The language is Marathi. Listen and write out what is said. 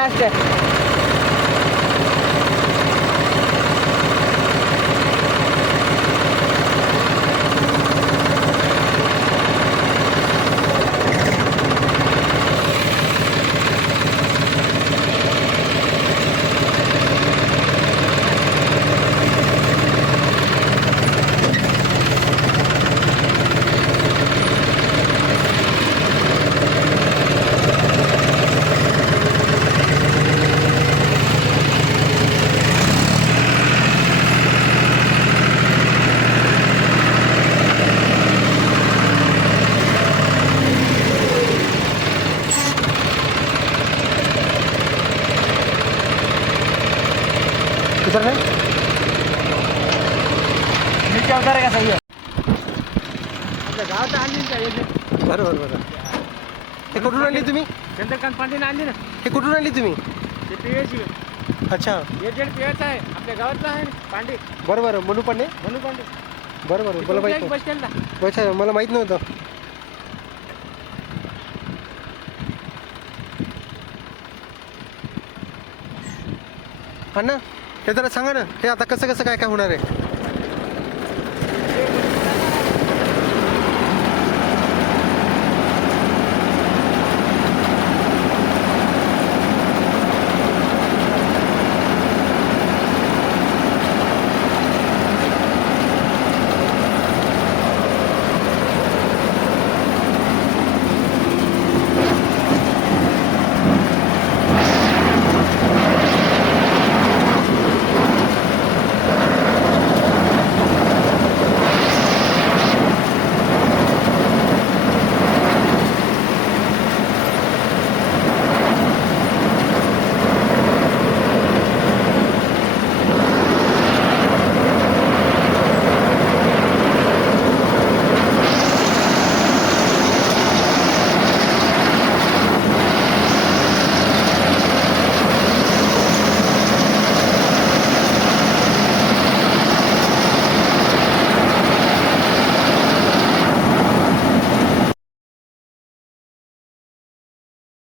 जास्त आहे. किधर है नीचे उतरेगा सही है. गावात आणली पाहिजे. बरोबर बरोबर. हे कुठून आणली तुम्ही? चंद्रकांत पांडेने आणली ना. हे कुठून आणली तुम्ही? ते पियाची अच्छा एजंट पियाचा आहे, आपल्या गावातला आहे ना पांडे. बरोबर मनू पांडे. म्हणू पांडे बरोबर मला माहित बस स्टँडला. नव्हतं. अच्छा मला माहित नव्हतं. अण्णा हे जरा सांगा ना, हे आता कसं कसं काय काय होणार आहे?